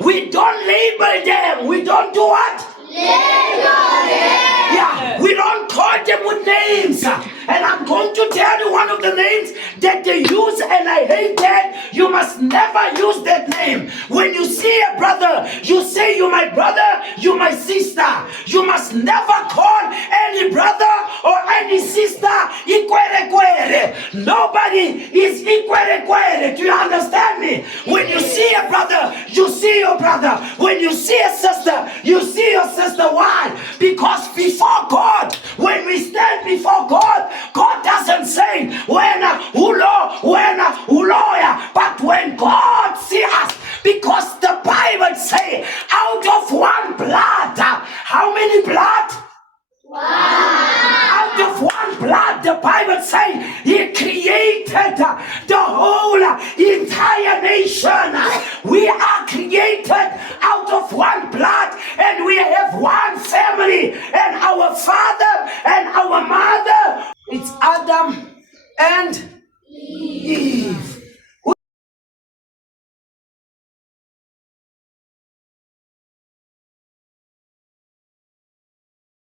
We don't label them. We don't do what? Yeah, we don't call them with names. And I'm going to tell you one of the names that they use, and I hate that. You must never use that name. When you see a brother, you say, "You my brother, you my sister." You must never call any brother or any sister ikwere kwere. Nobody is ikwere kwere. Do you understand me? When you see a brother, you see your brother. When you see a sister, you see your sister. Why? Because before God, when we stand before God, God doesn't say, "Uloya," but when God sees us, because the Bible say, out of one blood, how many blood? Out of one blood, the Bible says He created the whole entire nation. We are created out of one blood, and we have one family, and our father and our mother, it's Adam and